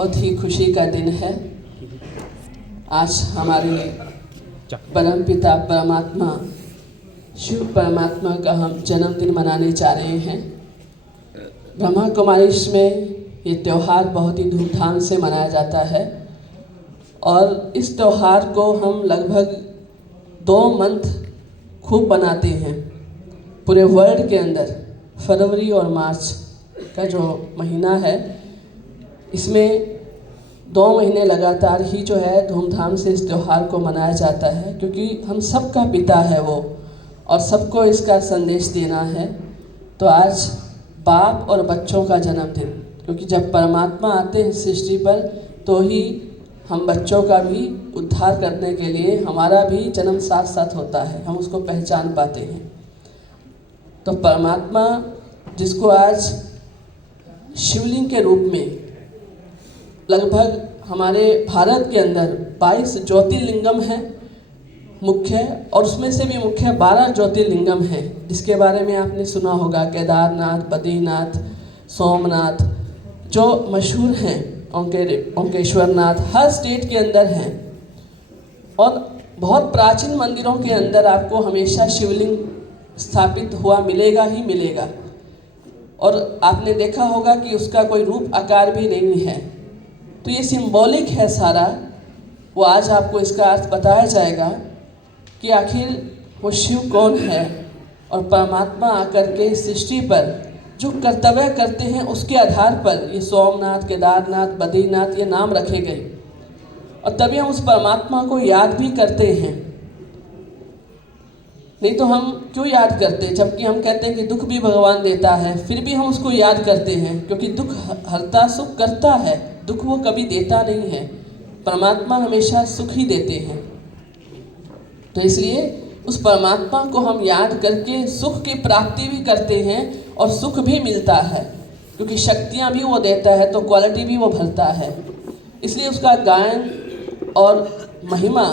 बहुत ही खुशी का दिन है। आज हमारे परमपिता परमात्मा शिव परमात्मा का हम जन्मदिन मनाने जा रहे हैं। ब्रह्मा कुमारीज में ये त्यौहार बहुत ही धूमधाम से मनाया जाता है और इस त्यौहार को हम लगभग 2 मंथ खूब बनाते हैं। पूरे वर्ल्ड के अंदर फरवरी और मार्च का जो महीना है, इसमें 2 महीने लगातार ही जो है धूमधाम से इस त्यौहार को मनाया जाता है, क्योंकि हम सबका पिता है वो और सबको इसका संदेश देना है। तो आज बाप और बच्चों का जन्मदिन, क्योंकि जब परमात्मा आते हैं सृष्टि पर तो ही हम बच्चों का भी उद्धार करने के लिए हमारा भी जन्म साथ साथ होता है, हम उसको पहचान पाते हैं। तो परमात्मा जिसको आज शिवलिंग के रूप में लगभग हमारे भारत के अंदर 22 ज्योतिर्लिंगम हैं मुख्य, और उसमें से भी मुख्य 12 ज्योतिर्लिंगम हैं, जिसके बारे में आपने सुना होगा। केदारनाथ, बद्रीनाथ, सोमनाथ जो मशहूर हैं, ओंकेश्वरनाथ हर स्टेट के अंदर हैं। और बहुत प्राचीन मंदिरों के अंदर आपको हमेशा शिवलिंग स्थापित हुआ मिलेगा ही मिलेगा, और आपने देखा होगा कि उसका कोई रूप आकार भी नहीं है। तो ये सिंबॉलिक है सारा, वो आज आपको इसका अर्थ बताया जाएगा कि आखिर वो शिव कौन है और परमात्मा आकर के सृष्टि पर जो कर्तव्य करते हैं उसके आधार पर ये सोमनाथ, केदारनाथ, बद्रीनाथ ये नाम रखे गए। और तभी हम उस परमात्मा को याद भी करते हैं। नहीं तो हम क्यों याद करते, जबकि हम कहते हैं कि दुख भी भगवान देता है, फिर भी हम उसको याद करते हैं, क्योंकि दुख हरता सुख करता है, दुख वो कभी देता नहीं है। परमात्मा हमेशा सुख ही देते हैं। तो इसलिए उस परमात्मा को हम याद करके सुख की प्राप्ति भी करते हैं और सुख भी मिलता है, क्योंकि शक्तियाँ भी वो देता है तो क्वालिटी भी वो भरता है। इसलिए उसका गायन और महिमा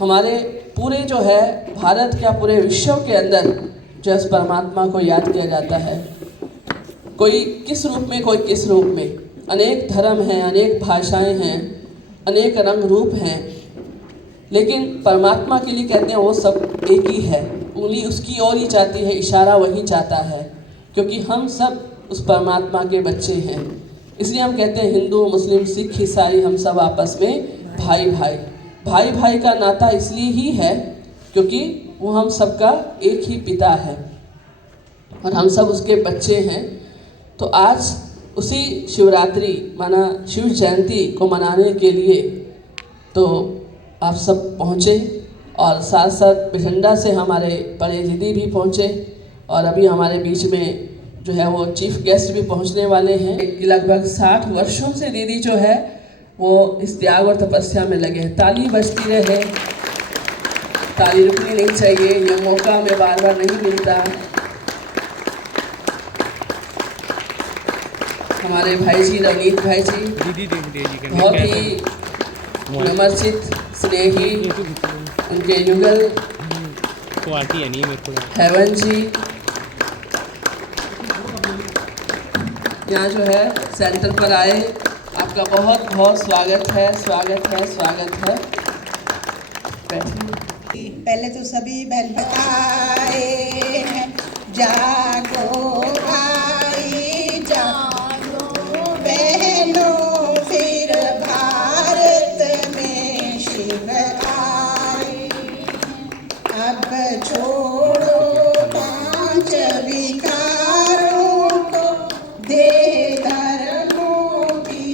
हमारे पूरे जो है भारत क्या पूरे विश्व के अंदर जो उस परमात्मा को याद किया जाता है। कोई किस रूप में, कोई किस रूप में, अनेक धर्म हैं, अनेक भाषाएं हैं, अनेक रंग रूप हैं, लेकिन परमात्मा के लिए कहते हैं वो सब एक ही है। उंगली उसकी ओर ही जाती है, इशारा वहीं जाता है, क्योंकि हम सब उस परमात्मा के बच्चे हैं। इसलिए हम कहते हैं हिंदू, मुस्लिम, सिख, ईसाई हम सब आपस में भाई भाई। भाई भाई का नाता इसलिए ही है क्योंकि वो हम सबका एक ही पिता है और हम सब उसके बच्चे हैं। तो आज उसी शिवरात्रि माना शिव जयंती को मनाने के लिए तो आप सब पहुँचे, और साथ साथ बठिंडा से हमारे बड़े दीदी भी पहुँचे, और अभी हमारे बीच में जो है वो चीफ गेस्ट भी पहुँचने वाले हैं। लगभग 60 वर्षों से दीदी जो है वो इस त्याग और तपस्या में लगे हैं। ताली बजती रहे, ताली रुकनी नहीं चाहिए, ये मौका हमें बार बार नहीं मिलता। हमारे भाई जी रवनीत भाई जी बहुत ही नमर्चित, स्नेही, उनके युगल हेवन जी यहाँ जो है सेंटर पर आए, आपका बहुत बहुत स्वागत है, स्वागत है, स्वागत है। पहले तो सभी बहन बताए हैं, जागो भाई जागो बहनों, फिर भारत में शिव आए। अब छोड़ो 5 विकारों को, देह धर्मों की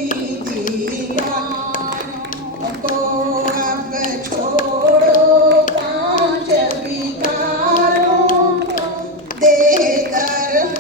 दीवारों को। अब छोड़ो 5 विकारों को, देह धर्म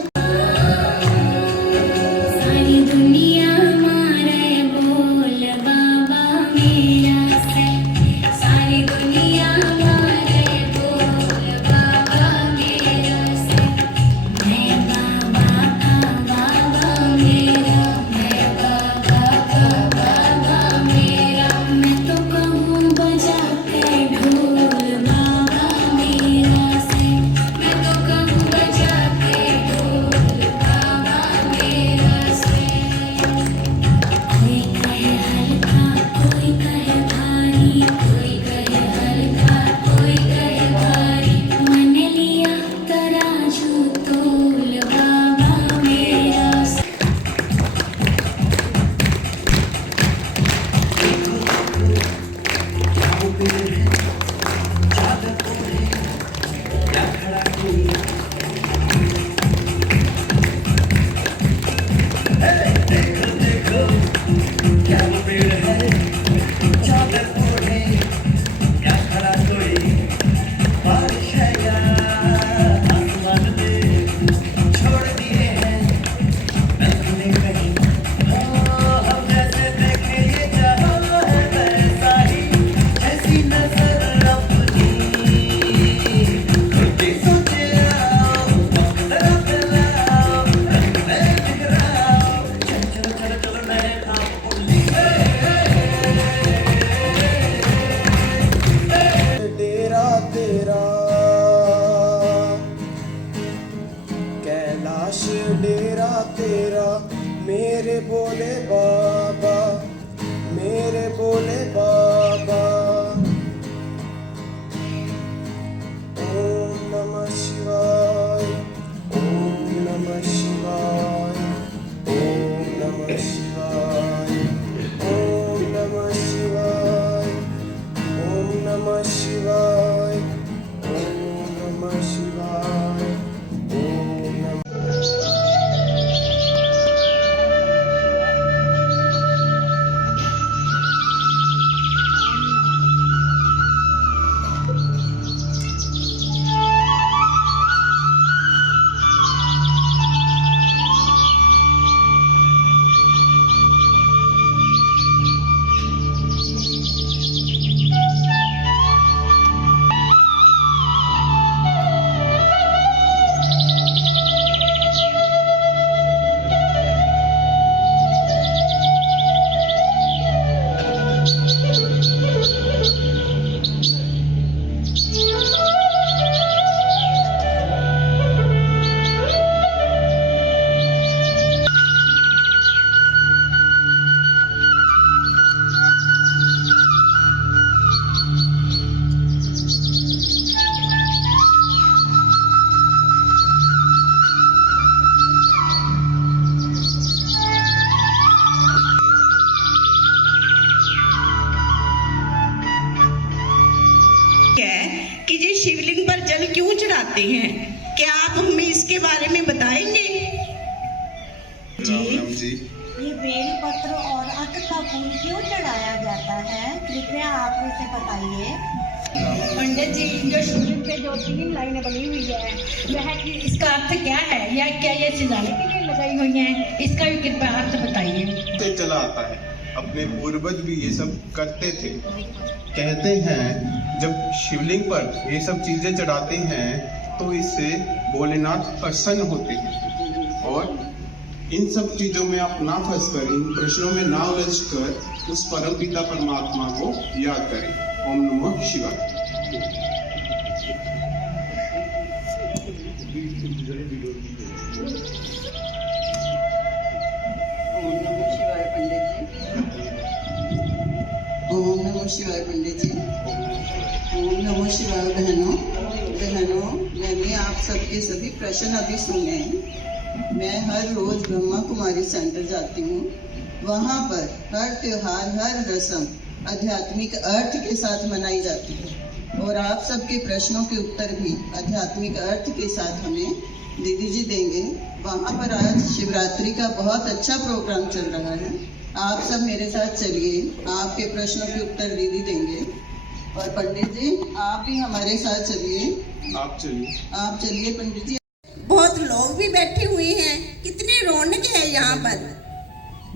है कि जी शिवलिंग पर जल क्यों चढ़ाते हैं, क्या आप हमें इसके बारे में बताएंगे? जी ये बेल पत्र और अक का फूल क्यों चढ़ाया जाता है, कृपया आप इसे बताइए। पंडित जी, जो शिवलिंग पे जो 3 लाइनें बनी हुई है वह कि इसका अर्थ क्या है, या क्या ये सजाने के लिए लगाई हुई हैं, इसका भी कृपया अर्थ बताइए। से चला आता है, अपने पूर्वज भी ये सब करते थे। कहते हैं जब शिवलिंग पर ये सब चीजें चढ़ाते हैं तो इससे भोलेनाथ प्रसन्न होते हैं, और इन सब चीजों में आप ना फंस कर, इन प्रश्नों में ना उलझ कर उस परम पिता परमात्मा को याद करें। ओम नमः शिवाय। ओम नमः शिवाय पंडित जी। ओम नमः शिवाय बहनों, मैंने आप सबके सभी प्रश्न अभी सुने। मैं हर रोज ब्रह्मा कुमारी सेंटर जाती हूँ। वहाँ पर हर त्योहार, हर रस्म आध्यात्मिक अर्थ के साथ मनाई जाती है, और आप सबके प्रश्नों के उत्तर भी आध्यात्मिक अर्थ के साथ हमें दीदी जी देंगे। वहाँ पर आज शिवरात्रि का बहुत अच्छा प्रोग्राम चल रहा है। आप सब मेरे साथ चलिए, आपके प्रश्नों के उत्तर दीदी देंगे। और पंडित जी आप भी हमारे साथ चलिए। आप चलिए पंडित जी। बहुत लोग भी बैठे हुए हैं, कितनी रौनक है यहाँ पर।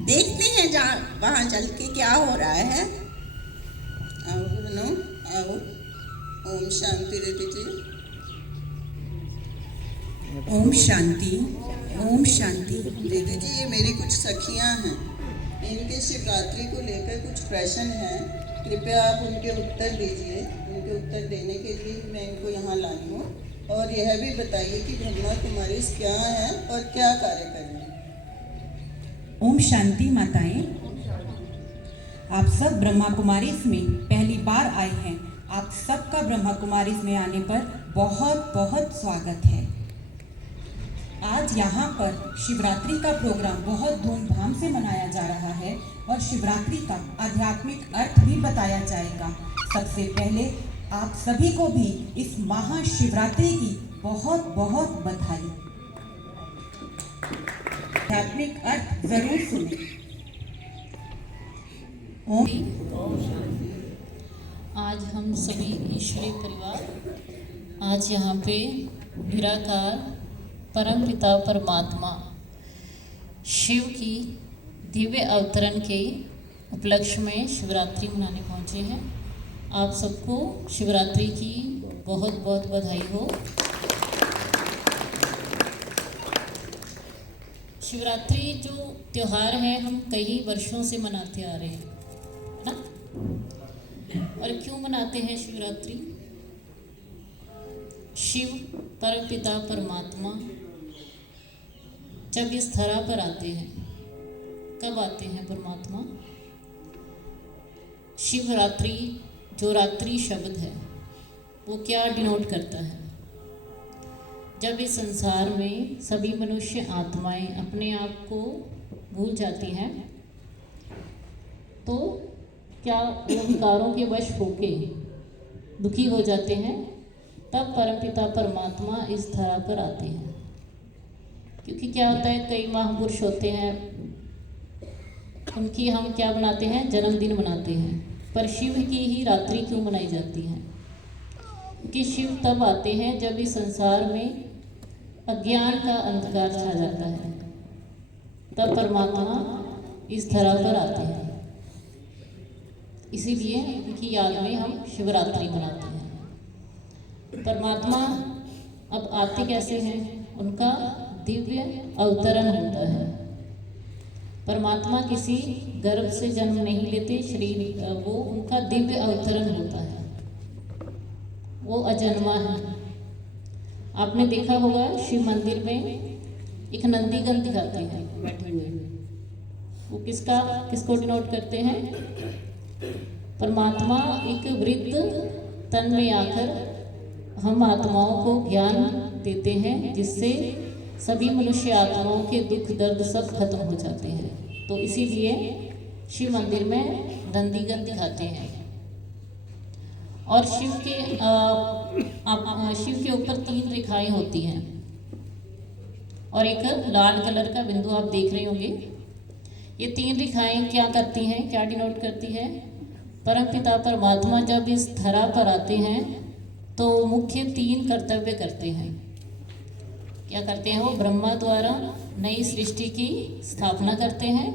देखते हैं जहाँ वहाँ चल के क्या हो रहा है। आओ बहनों, आओ। ओम शांति दीदी जी। ओम शांति, ओम शांति। दीदी जी ये मेरी कुछ सखियाँ हैं, इनके शिवरात्रि को लेकर कुछ प्रश्न हैं, कृपया आप उनके उत्तर दीजिए। उनके उत्तर देने के लिए मैं इनको यहाँ लाई हूँ। और यह भी बताइए कि ब्रह्मा कुमारी क्या है और क्या कार्य कर रही है। ओम शांति माताएं, आप सब ब्रह्मा कुमारीज में पहली बार आए हैं। आप सबका ब्रह्मा कुमारीज में आने पर बहुत बहुत स्वागत है। आज यहाँ पर शिवरात्रि का प्रोग्राम बहुत धूमधाम से मनाया जा रहा है और शिवरात्रि का आध्यात्मिक अर्थ भी बताया जाएगा। सबसे पहले आप सभी को भी इस महाशिवरात्रि की बहुत बहुत बधाई। आध्यात्मिक अर्थ जरूर सुने। आज हम सभी ईश्वरीय परिवार आज यहाँ पे निराकार परम पिता परमात्मा शिव की दिव्य अवतरण के उपलक्ष्य में शिवरात्रि मनाने पहुँचे हैं। आप सबको शिवरात्रि की बहुत बहुत बधाई हो। शिवरात्रि जो त्यौहार है हम कई वर्षों से मनाते आ रहे हैं, है ना? और क्यों मनाते हैं शिवरात्रि? शिव परम पिता परमात्मा जब इस धरा पर आते हैं, कब आते हैं परमात्मा? शिवरात्रि जो रात्रि शब्द है वो क्या डिनोट करता है? जब इस संसार में सभी मनुष्य आत्माएं अपने आप को भूल जाती हैं तो क्या वो विकारों के वश होके दुखी हो जाते हैं, तब परमपिता परमात्मा इस धरा पर आते हैं। क्योंकि क्या होता है, कई महापुरुष होते हैं, उनकी हम क्या बनाते हैं, जन्मदिन मनाते हैं। पर शिव की ही रात्रि क्यों मनाई जाती है? क्योंकि शिव तब आते हैं जब इस संसार में अज्ञान का अंधकार छा जाता है, तब परमात्मा इस धरा पर आते हैं। इसीलिए उनकी याद में हम शिवरात्रि मनाते हैं। परमात्मा अब आते कैसे हैं? उनका दिव्य अवतरण होता है। परमात्मा किसी गर्भ से जन्म नहीं लेते, शरीर वो उनका दिव्य अवतरण होता है। वो अजन्मा है। आपने देखा होगा शिव मंदिर में एक नंदीगण दिखाते हैं बैठे हुए। वो किसको डिनोट करते हैं? परमात्मा एक वृद्ध तन में आकर हम आत्माओं को ज्ञान देते हैं, जिससे सभी मनुष्य आत्माओं के दुख दर्द सब खत्म हो जाते हैं। तो इसीलिए शिव मंदिर में नंदीगण दिखाते हैं। और शिव के ऊपर 3 रेखाएं होती हैं और एक लाल कलर का बिंदु आप देख रहे होंगे। ये 3 रेखाएं क्या करती हैं, क्या डिनोट करती है? परमपिता परमात्मा जब इस धरा पर आते हैं तो मुख्य 3 कर्तव्य करते हैं। क्या करते हैं वो? ब्रह्मा द्वारा नई सृष्टि की स्थापना करते हैं,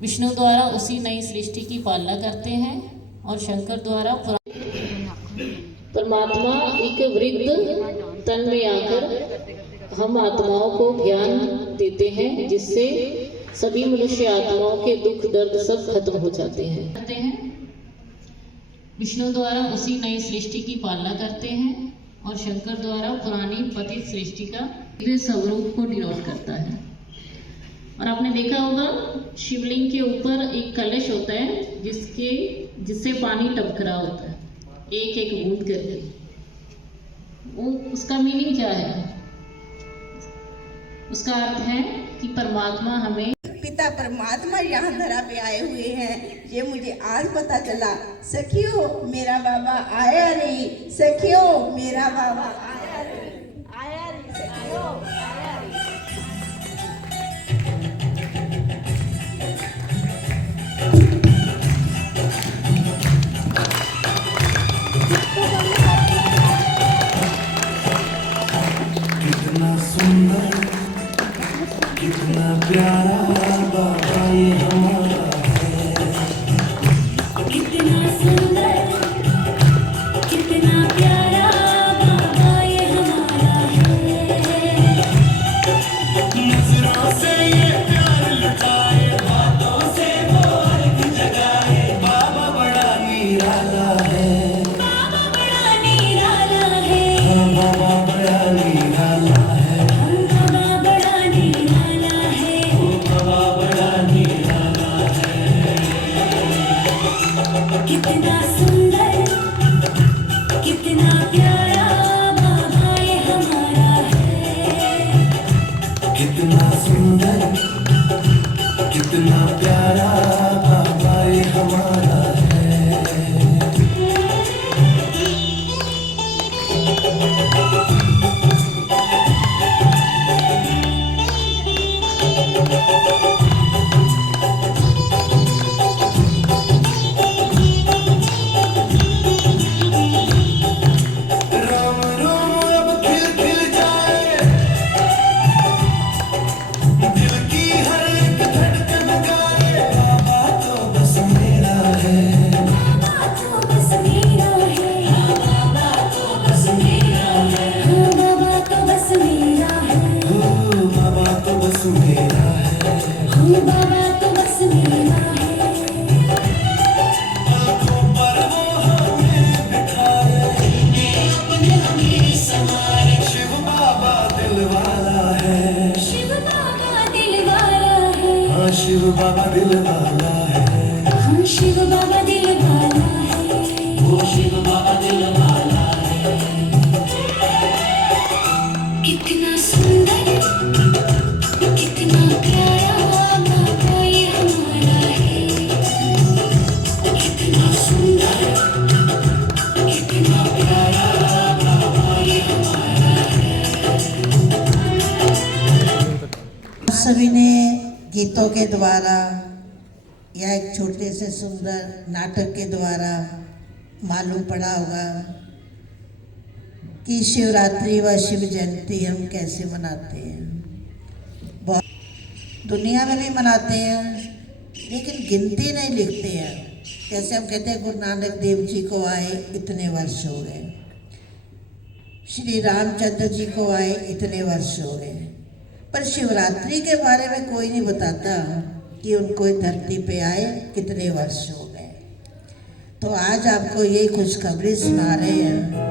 विष्णु द्वारा उसी नई सृष्टि की पालना करते हैं और शंकर द्वारा परमात्मा एक वृद्ध तन में आकर हम आत्माओं को ज्ञान देते हैं, जिससे सभी मनुष्य आत्माओं के दुख दर्द सब खत्म हो जाते हैं। विष्णु द्वारा उसी नई सृष्टि की पालना करते हैं और शंकर द्वारा पुरानी पतित सृष्टि का स्वरूप को डिनोट करता है। और आपने देखा होगा शिवलिंग के ऊपर एक कलश होता है जिससे पानी टपक रहा होता है, एक एक बूंद करके। वो उसका मीनिंग क्या है? उसका अर्थ है कि परमात्मा हमें, पिता परमात्मा यहाँ धरा पे आए हुए हैं, ये मुझे आज पता चला। सखियों मेरा बाबा आया रे, सखियों मेरा बाबा आया रे, आया रे सखियों, आया रे। कितना सुंदर, कितना प्यारा बाबा ये हमारा है। कितना सुंदर, कितना प्यारा बाबा ये हमारा है। नजरों से ये प्यार लुटाए, बातों से वो अर्थ जगाए। बाबा बड़ा निराला है, बाबा बड़ा निराला है, बाबा बड़ा निराला है, बाबा बड़ा निराला है, बाबा बड़ा निराला है। कितना सुंदर, कितना प्यारा बाबा ये हमारा है। कितना सुंदर, कितना प्यारा बाबा ये हमारा है। राम राम अब खिल खिल जाए, दिल की हर एक धड़कन गाए। बाबा तो बस मेरा है, बाबा तो बस मेरा है, बाबा तो बस मेरा है, बाबा तो बस मेरा है, ओ बाबा तो बस मेरा है। बाबा तो बस मेरा है। आँखों पर वो हमें बिठाए, अपने हमें समारे। शिव बाबा दिल वाला है, शिव बाबा दिल वाला है, हाँ शिव बाबा दिल वाला है। हम शिव बाबा दिल वाला है, वो शिव बाबा दिल वाला है। कितना सुंदर, कितना प्यारा बाबा ये हमारा है। कितना सुंदर, कितना प्यारा बाबा ये हमारा है। सभी ने गीतों के द्वारा या एक छोटे से सुंदर नाटक के द्वारा मालूम पड़ा होगा कि शिवरात्रि व शिव जयंती हम कैसे मनाते हैं। बहुत दुनिया में भी मनाते हैं, लेकिन गिनती नहीं लिखते हैं। जैसे हम कहते हैं गुरु नानक देव जी को आए इतने वर्ष हो गए, श्री रामचंद्र जी को आए इतने वर्ष हो गए, पर शिवरात्रि के बारे में कोई नहीं बताता कि उनको इस धरती पे आए कितने वर्ष हो गए। तो आज आपको ये खुशखबरी सुना रहे हैं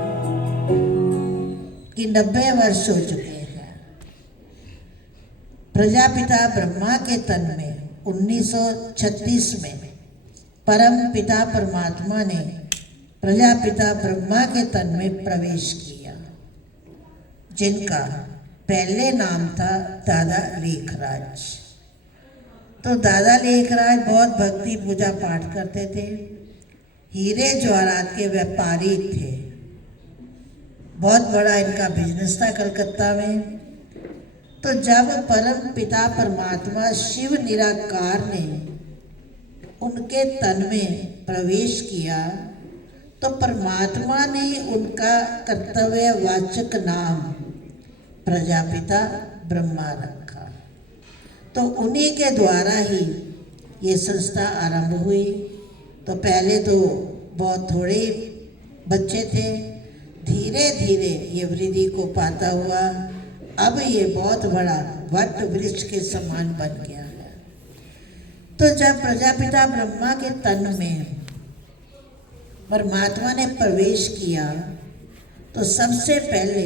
कि 90 वर्ष हो चुके हैं। प्रजापिता ब्रह्मा के तन में 1936 में परम पिता परमात्मा ने प्रजापिता ब्रह्मा के तन में प्रवेश किया, जिनका पहले नाम था दादा लेखराज। तो दादा लेखराज बहुत भक्ति पूजा पाठ करते थे, हीरे जवाहरात के व्यापारी थे। बहुत बड़ा इनका बिजनेस था कलकत्ता में। तो जब परम पिता परमात्मा शिव निराकार ने उनके तन में प्रवेश किया तो परमात्मा ने उनका कर्तव्यवाचक नाम प्रजापिता ब्रह्मा रखा। तो उन्हीं के द्वारा ही ये संस्था आरंभ हुई। तो पहले तो बहुत थोड़े बच्चे थे, धीरे धीरे ये वृद्धि को पाता हुआ अब ये बहुत बड़ा वट वृक्ष के समान बन गया है। तो जब प्रजापिता ब्रह्मा के तन में परमात्मा ने प्रवेश किया तो सबसे पहले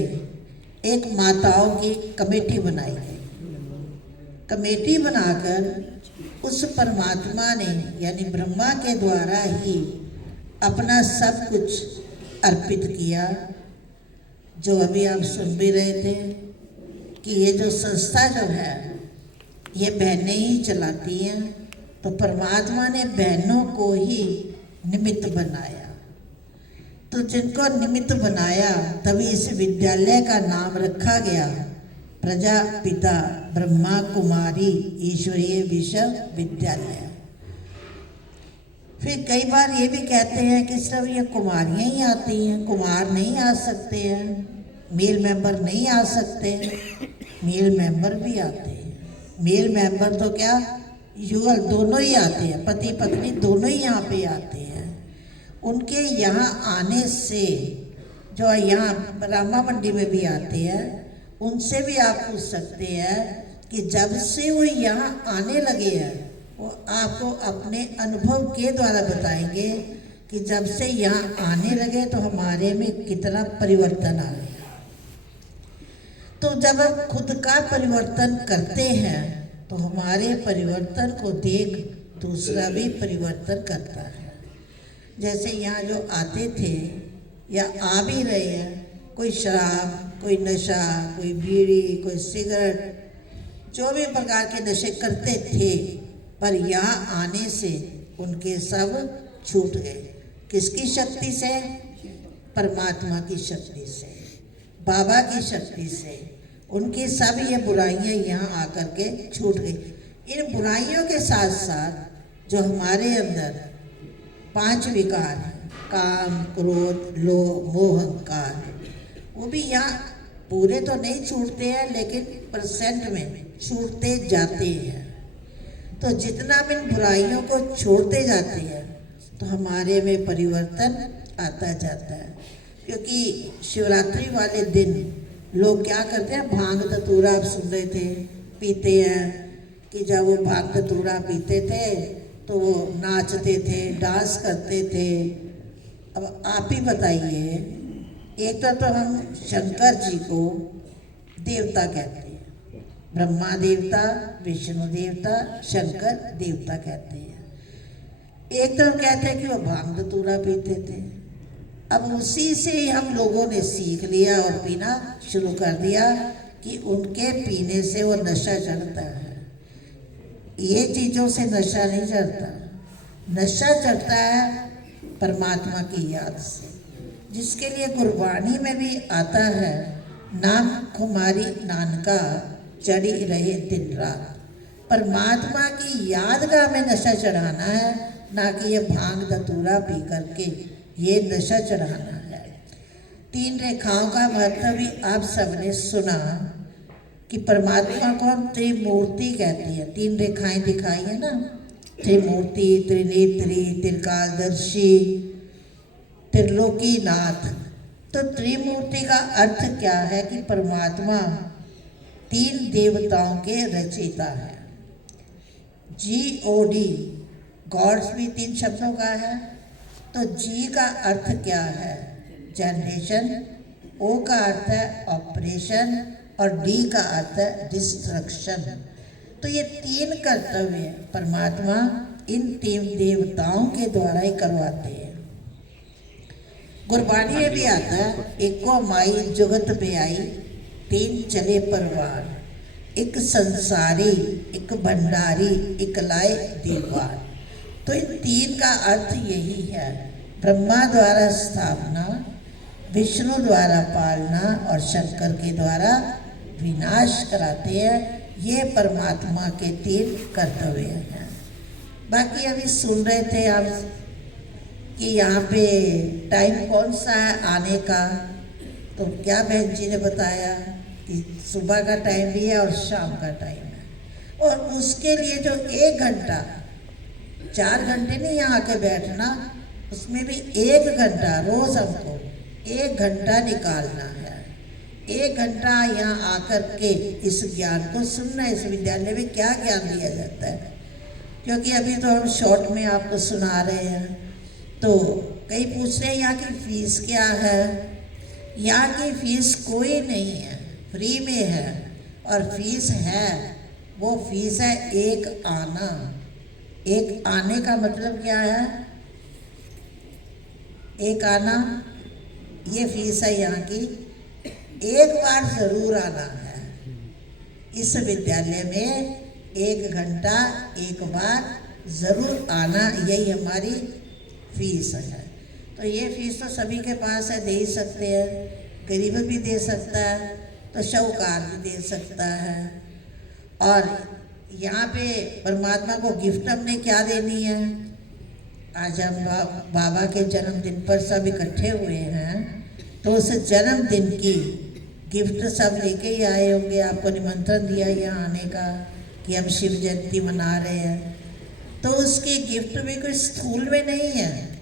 एक माताओं की कमेटी बनाई गई। कमेटी बनाकर उस परमात्मा ने यानी ब्रह्मा के द्वारा ही अपना सब कुछ अर्पित किया। जो अभी आप सुन भी रहे थे कि ये जो संस्था जो है ये बहनें ही चलाती हैं। तो परमात्मा ने बहनों को ही निमित्त बनाया। तो जिनको निमित्त बनाया तभी इस विद्यालय का नाम रखा गया प्रजापिता ब्रह्मा कुमारी ईश्वरीय विश्वविद्यालय। फिर कई बार ये भी कहते हैं कि सिर्फ ये कुमारियाँ ही आती हैं, कुमार नहीं आ सकते हैं, मेल मेंबर नहीं आ सकते। मेल मेंबर भी आते हैं। मेल मेंबर तो क्या युगल दोनों ही आते हैं, पति पत्नी दोनों ही यहाँ पे आते हैं। उनके यहाँ आने से जो यहाँ रामा मंडी में भी आते हैं उनसे भी आप पूछ सकते हैं कि जब से वो यहाँ आने लगे हैं वो आपको अपने अनुभव के द्वारा बताएंगे कि जब से यहाँ आने लगे तो हमारे में कितना परिवर्तन आ गया। तो जब हम खुद का परिवर्तन करते हैं तो हमारे परिवर्तन को देख दूसरा भी परिवर्तन करता है। जैसे यहाँ जो आते थे या आ भी रहे हैं, कोई शराब, कोई नशा, कोई बीड़ी, कोई सिगरेट, जो भी प्रकार के नशे करते थे, पर यहाँ आने से उनके सब छूट गए। किसकी शक्ति से? परमात्मा की शक्ति से, बाबा की शक्ति से। उनकी सब ये बुराइयाँ यहाँ आकर के छूट गई। इन बुराइयों के साथ साथ जो हमारे अंदर 5 विकार हैं, काम, क्रोध, लोभ, मोह, अहंकार, वो भी यहाँ पूरे तो नहीं छूटते हैं लेकिन % में छूटते जाते हैं। तो जितना हम इन बुराइयों को छोड़ते जाते हैं तो हमारे में परिवर्तन आता जाता है। क्योंकि शिवरात्रि वाले दिन लोग क्या करते हैं, भांग धतूरा आप सुन रहे थे, पीते हैं कि जब वो भांग धतूरा पीते थे तो वो नाचते थे, डांस करते थे। अब आप ही बताइए, एक तो हम शंकर जी को देवता कहते हैं, ब्रह्मा देवता, विष्णु देवता, शंकर देवता कहते हैं। एक तरफ कहते हैं कि वो भांग धतूरा पीते थे। अब उसी से ही हम लोगों ने सीख लिया और पीना शुरू कर दिया कि उनके पीने से वो नशा चढ़ता है। ये चीज़ों से नशा नहीं चढ़ता, नशा चढ़ता है परमात्मा की याद से, जिसके लिए गुरबाणी में भी आता है, नाम कुमारी नानका चढ़ी रहे दिन रात। परमात्मा की याद का हमें नशा चढ़ाना है, ना कि ये भांग धतूरा पी करके ये नशा चढ़ाना है। 3 रेखाओं का महत्व भी आप सबने सुना कि परमात्मा को हम त्रिमूर्ति कहते हैं। 3 रेखाएं दिखाई है ना, त्रिमूर्ति, त्रिनेत्री, त्रिकालदर्शी, त्रिलोकीनाथ। तो त्रिमूर्ति का अर्थ क्या है कि परमात्मा 3 देवताओं के रचयिता है। GOD, गॉड्स भी 3 शब्दों का है। तो G का अर्थ क्या है? जनरेशन, O का अर्थ है ऑपरेशन और D का अर्थ है डिस्ट्रक्शन। तो ये 3 कर्तव्य परमात्मा इन 3 देवताओं के द्वारा ही करवाते हैं। गुरबाणी में भी आता है, एको माई जुगत पे आई, 3 चले परवार, एक संसारी, एक भंडारी, एक लाए दीवार। तो इन 3 का अर्थ यही है ब्रह्मा द्वारा स्थापना, विष्णु द्वारा पालना और शंकर के द्वारा विनाश कराते हैं। ये परमात्मा के 3 कर्तव्य हैं। बाकी अभी सुन रहे थे आप कि यहाँ पे टाइम कौन सा है आने का, तो क्या बहन जी ने बताया कि सुबह का टाइम भी है और शाम का टाइम है, और उसके लिए जो 1 घंटा, 4 घंटे नहीं यहाँ के बैठना, उसमें भी 1 घंटा रोज हमको 1 घंटा निकालना है। 1 घंटा यहाँ आकर के इस ज्ञान को सुनना है। इस विद्यालय में क्या ज्ञान दिया जाता है, क्योंकि अभी तो हम शॉर्ट में आपको सुना रहे हैं। तो कई पूछ रहे हैं यहाँ की फीस क्या है। यहाँ की फीस कोई नहीं है, फ्री में है। और फीस है, वो फीस है 1 आना। 1 आने का मतलब क्या है? 1 आना ये फीस है यहाँ की। 1 बार ज़रूर आना है इस विद्यालय में। 1 घंटा 1 बार ज़रूर आना, यही हमारी फीस है। तो ये फीस तो सभी के पास है, दे ही सकते हैं। गरीब भी दे सकता है, तो शाहूकार भी दे सकता है। और यहाँ पे परमात्मा को गिफ्ट हमने क्या देनी है? आज हम बाबा के जन्मदिन पर सब इकट्ठे हुए हैं, तो उस जन्मदिन की गिफ्ट सब लेके ही आए होंगे। आपको निमंत्रण दिया यहाँ आने का कि हम शिव जयंती मना रहे हैं, तो उसकी गिफ्ट भी कोई स्थूल में नहीं है।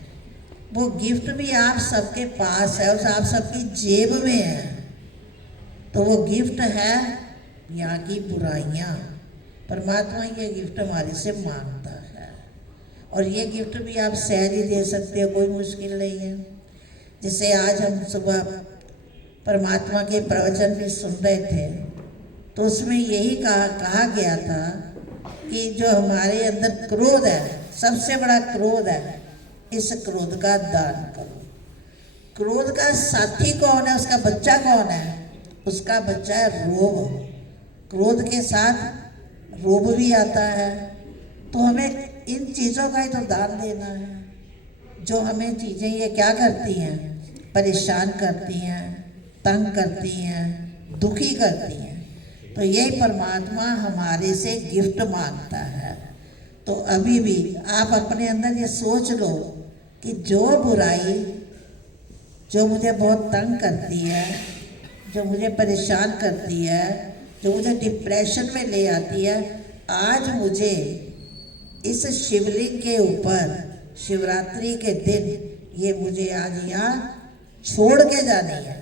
वो गिफ्ट भी आप सबके पास है और आप सबकी जेब में है। तो वो गिफ्ट है यहाँ की बुराइयाँ। परमात्मा ये गिफ्ट हमारे से मांगता है, और ये गिफ्ट भी आप सहज ही दे सकते हो, कोई मुश्किल नहीं है। जैसे आज हम सुबह परमात्मा के प्रवचन भी सुन रहे थे, तो उसमें यही कहा गया था कि जो हमारे अंदर क्रोध है, सबसे बड़ा क्रोध है, इस क्रोध का दान करो। क्रोध का साथी कौन है? उसका बच्चा कौन है? उसका बच्चा है रोब। क्रोध के साथ रोब भी आता है। तो हमें इन चीज़ों का ही तो दान देना है। जो हमें चीज़ें ये क्या करती हैं? परेशान करती हैं, तंग करती हैं, दुखी करती हैं। तो यही परमात्मा हमारे से गिफ्ट मांगता है। तो अभी भी आप अपने अंदर ये सोच लो कि जो बुराई जो मुझे बहुत तंग करती है, जो मुझे परेशान करती है, जो मुझे डिप्रेशन में ले आती है, आज मुझे इस शिवलिंग के ऊपर शिवरात्रि के दिन ये मुझे आज यहाँ छोड़ के जानी है।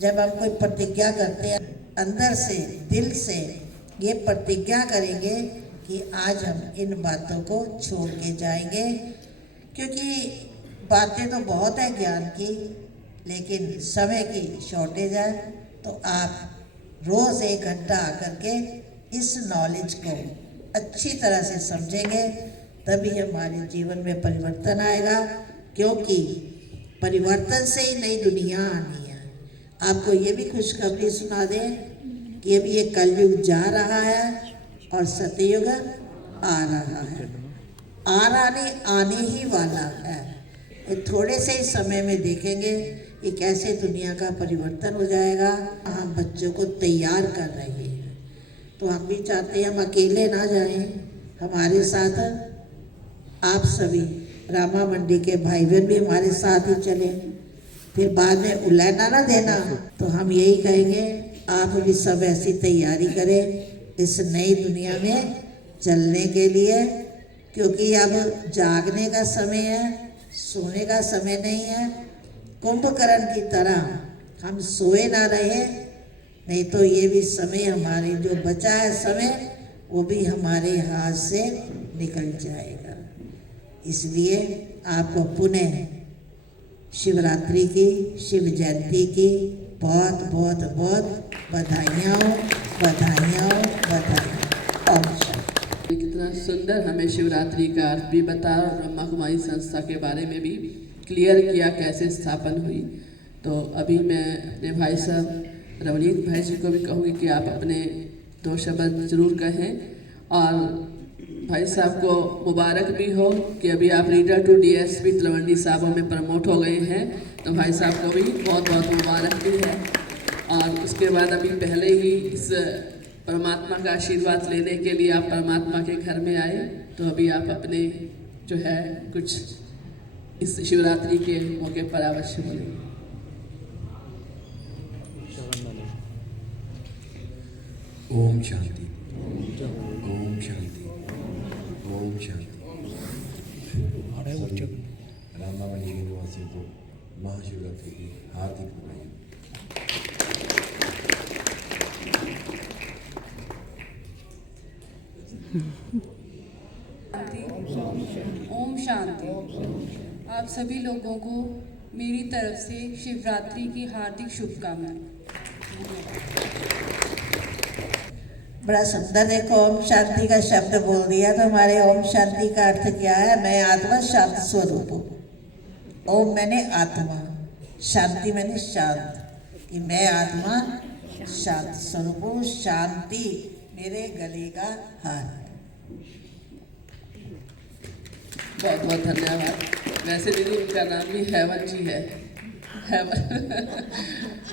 जब हम कोई प्रतिज्ञा करते हैं अंदर से, दिल से ये प्रतिज्ञा करेंगे कि आज हम इन बातों को छोड़ के जाएंगे, क्योंकि बातें तो बहुत है ज्ञान की, लेकिन समय की शॉर्टेज है। तो आप रोज़ 1 घंटा आकर के इस नॉलेज को अच्छी तरह से समझेंगे, तभी हमारे जीवन में परिवर्तन आएगा। क्योंकि परिवर्तन से ही नई दुनिया आनी है। आपको ये भी खुशखबरी सुना दें कि अभी ये कलयुग जा रहा है और सतयुग आ रहा है। आने ही वाला है। ये थोड़े से ही समय में देखेंगे कि कैसे दुनिया का परिवर्तन हो जाएगा। हम बच्चों को तैयार कर रहे हैं, तो हम भी चाहते हैं हम अकेले ना जाएं, हमारे साथ आप सभी रामा मंडी के भाई बहन भी हमारे साथ ही चले। फिर बाद में उलैना ना देना। तो हम यही कहेंगे आप भी सब ऐसी तैयारी करें इस नई दुनिया में चलने के लिए, क्योंकि अब जागने का समय है, सोने का समय नहीं है। कुंभकर्ण की तरह हम सोए ना रहे, नहीं तो ये भी समय हमारे जो बचा है समय वो भी हमारे हाथ से निकल जाएगा। इसलिए आपको पुनः शिवरात्रि की, शिव जयंती की बहुत बहुत बहुत बधाइयाँ हो, बधाइयाँ हो, बधाइयाँ। ओम शांति। कितना सुंदर हमें शिवरात्रि का अर्थ भी बताया और ब्रह्मा कुमारी संस्था के बारे में भी क्लियर किया कैसे स्थापन हुई। तो अभी मैं अपने भाई साहब रवनीत भाई जी को भी कहूँगी कि आप अपने 2 शब्द जरूर कहें और भाई साहब को मुबारक भी हो कि अभी आप रीडर टू डीएसपी तलवंडी साहब में प्रमोट हो गए हैं, तो भाई साहब को भी बहुत बहुत मुबारक भी है। और उसके बाद अभी पहले ही इस परमात्मा का आशीर्वाद लेने के लिए आप परमात्मा के घर में आए, तो अभी आप अपने जो है कुछ इस शिवरात्रि के मौके पर अवश्य बोलें। ओम शांति, ओम शांति, ओम शांति। रामा मंदिर के निवासियों को महाशिवरात्रि की हार्दिक बधाई। ओम शांति। आप सभी लोगों को मेरी तरफ से शिवरात्रि की हार्दिक शुभकामनाएं। बड़ा सुंदर एक ओम शांति का शब्द बोल दिया। तो हमारे ओम शांति का अर्थ क्या है? मैं आत्मा शांत स्वरूप हूँ। ओम मैंने आत्मा, शांति मैंने शांत, कि मैं आत्मा शांत स्वरूप हूँ। शांति मेरे गले का हार है। बहुत बहुत धन्यवाद। वैसे दीदी उनका नाम भी हेवन जी है। हेवन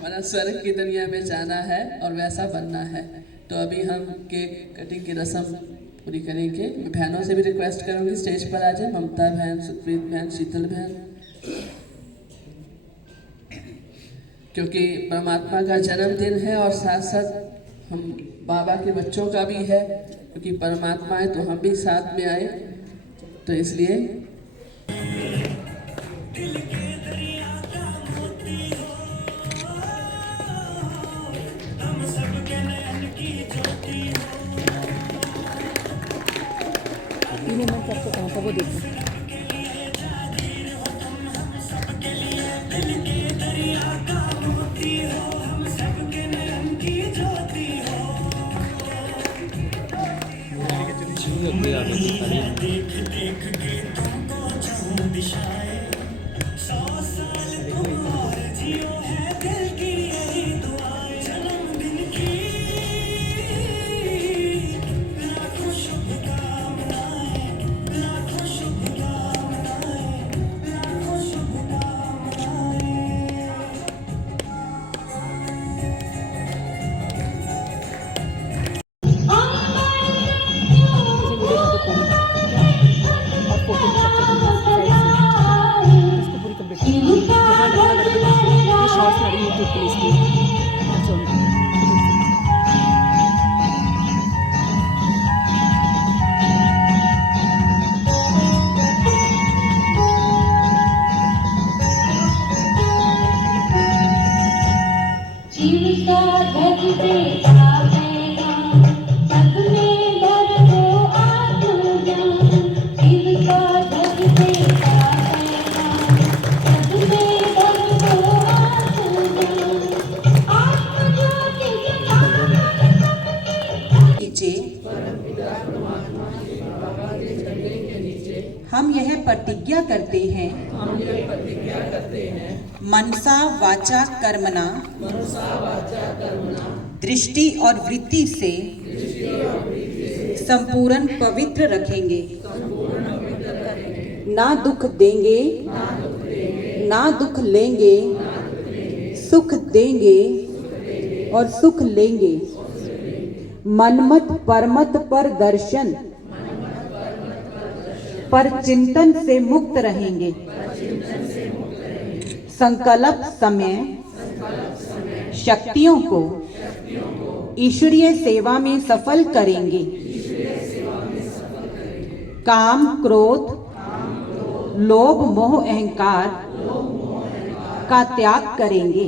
मतलब स्वर्ग की दुनिया में जाना है और वैसा बनना है। तो अभी हम केक कटिंग की रस्म पूरी करेंगे। बहनों से भी रिक्वेस्ट करूँगी स्टेज पर आ जाए। ममता बहन, सुप्रीत बहन, शीतल बहन, क्योंकि परमात्मा का जन्मदिन है और साथ साथ हम बाबा के बच्चों का भी है, क्योंकि परमात्मा है तो हम भी साथ में आए, तो इसलिए वो देखो हम यह प्रतिज्ञा करते हैं मनसा वाचा कर्मणा दृष्टि और वृत्ति से संपूर्ण पवित्र रखेंगे, ना दुख देंगे, ना दुख लेंगे, सुख देंगे और सुख लेंगे। मनमत परमत पर दर्शन पर चिंतन से मुक्त रहेंगे। संकल्प समय शक्तियों को ईश्वरीय सेवा में सफल करेंगे। काम, क्रोध, लोभ, मोह, अहंकार का त्याग करेंगे।